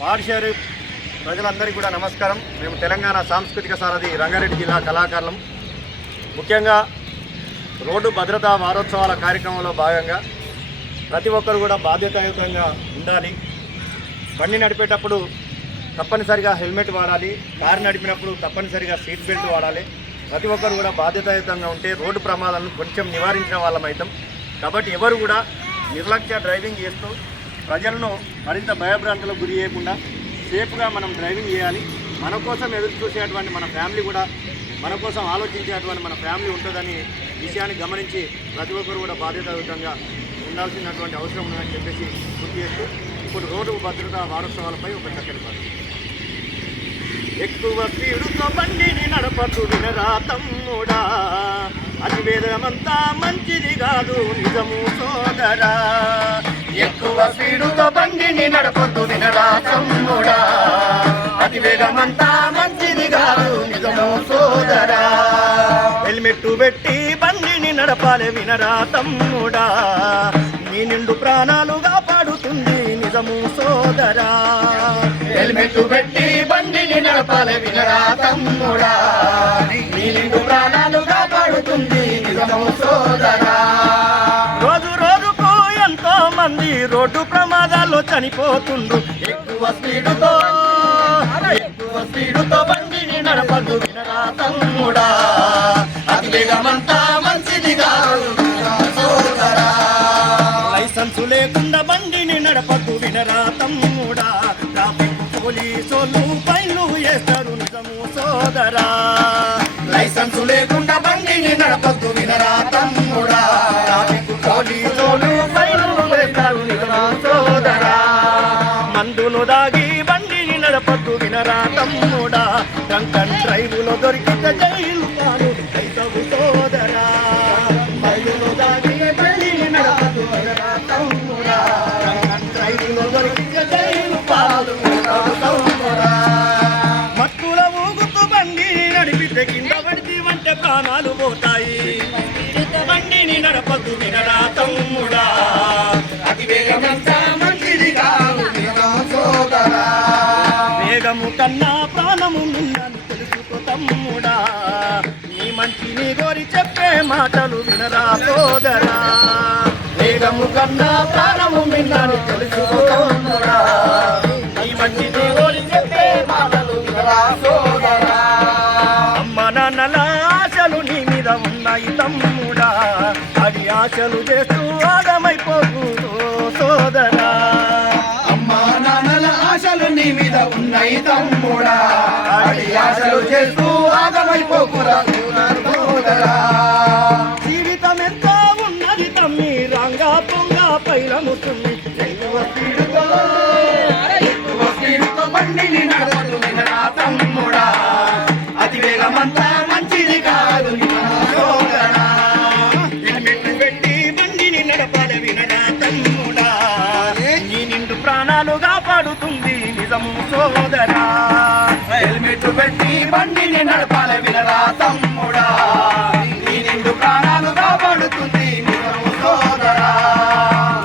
పాడిషేరు ప్రజలందరికీ కూడా నమస్కారం. మేము తెలంగాణ సాంస్కృతిక సారథి రంగారెడ్డి జిల్లా కళాకారులం. ముఖ్యంగా రోడ్డు భద్రతా వారోత్సవాల కార్యక్రమంలో భాగంగా ప్రతి ఒక్కరు కూడా బాధ్యతాయుతంగా ఉండాలి. బండి నడిపేటప్పుడు తప్పనిసరిగా హెల్మెట్ వాడాలి. కారు నడిపినప్పుడు తప్పనిసరిగా సీట్ బెల్ట్ వాడాలి. ప్రతి ఒక్కరు కూడా బాధ్యతాయుతంగా ఉంటే రోడ్డు ప్రమాదాలను కొంచెం నివారించిన వాళ్ళం అవుతాం కాబట్టి ఎవరు కూడా నిర్లక్ష్య డ్రైవింగ్ చేస్తూ ప్రజలను మరింత భయభ్రాంతులకు గురి చేయకుండా సేఫ్గా మనం డ్రైవింగ్ చేయాలి. మన కోసం ఎదురు చూసేటువంటి మన ఫ్యామిలీ కూడా మన కోసం ఆలోచించేటువంటి మన ఫ్యామిలీ ఉంటుందని విషయాన్ని గమనించి ప్రతి ఒక్కరు కూడా బాధ్యతాయుతంగా ఉండాల్సినటువంటి అవసరం ఉందని చెప్పేసి గుర్తు చేస్తూ ఇప్పుడు రోడ్డు భద్రతా వారోత్సవాలపై ఒక చక్కని పాట ఎక్కువ స్పీడుతో బండిని నడపదు వినరా తమ్ముడా. అతివేదమంతా మంచిది కాదు నిజము సోదరా. ఎక్కువ స్పీడుతో బండిని నడపొద్దు వినరా తమ్ముడా. అది వేగమంతా మంచిది కాదు నిజము సోదరా. హెల్మెట్ పెట్టి బండిని నడపాలి వినరా తమ్ముడా. నీ నిండు ప్రాణాలు కాపాడుతుంది నిజము సోదరా. హెల్మెట్ పెట్టి బండిని నడపాలి వినరా తమ్ముడా. మంది రోడ్డు ప్రమాదాల్లో చనిపోతుండ్రు. ఎక్కువ స్పీడుతో ఎక్కువ స్పీడుతో బండిని నడపదు వినరా తమ్ముడా. అది వేగమంతా మంచిది కాదు లైసెన్సు లేకుండా బండిని నడపదు వినరా తమ్ముడా. ట్రాఫిక్ పోలీసులు పైలు వేస్తారు నిజము సోదరా. లైసెన్సు లేకుండా బండిని నడపద్దు నడపద్దు వినరా తమ్ముడా డ్రంకన్ డ్రైవులో దొరికితే జైలు సోదరా దొరికితే జైలు పాలు మత్తుల ఊగుతూ బండి నడిపితే కింద పడితే వంటే ప్రాణాలు పోతాయి బండిని నడపదు వినరా తమ్ముడా అతి వేగమంతా ప్రాణము నిన్నను తెలుసుకో తమ్ముడా. నీ మంచిని గోరి చెప్పే మాటలు వినరా సోదరా. వేగము కన్నా ప్రాణము నిన్నను తెలుసుకో తమ్ముడా. నీ మంచిని గోరి చెప్పే మాటలు వినరా సోదరా. అమ్మ నాన్నల ఆశలు నీ మీద ఉన్నాయి తమ్ముడా. అది ఆశలు చేస్తూ ఆగమైపోకు ఆశలు నీ మీద ఉన్నాయి తమ్ముడా. అడి ఆశలు చేస్తూ ఆగమైపోకురా జీవితం ఎంతో ఉన్నది తమ్మి రంగా పొంగ పైలముతుంది. ఎక్కువ స్పీడుతో ఎక్కువ స్పీడుతో బండిని సోదరా హెల్మెట్ పెట్టి బండిని నడపాలి వినరా తమ్ముడా. నీ నిండు ప్రాణాలు కాపాడుతుంది నిజము సోదరా.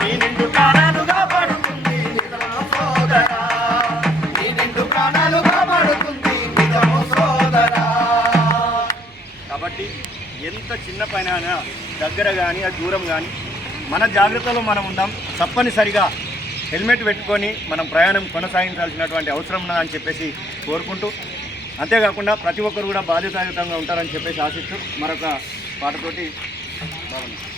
నీ నిండు ప్రాణాలు కాపాడుతుంది నిజము సోదరా. నీ నిండు ప్రాణాలు కాపాడుతుంది నిజము సోదరా. కాబట్టి ఎంత చిన్న పైన దగ్గర కానీ అది దూరం కానీ మన జాగ్రత్తలో మనం ఉందాం. తప్పనిసరిగా హెల్మెట్ పెట్టుకొని మనం ప్రయాణం కొనసాగించాల్సినటువంటి అవసరం ఉన్నదని చెప్పేసి కోరుకుంటూ అంతేకాకుండా ప్రతి ఒక్కరు కూడా బాధ్యతాయుతంగా ఉంటారని చెప్పేసి ఆశిస్తూ మరొక పాటతోటి బాగుంది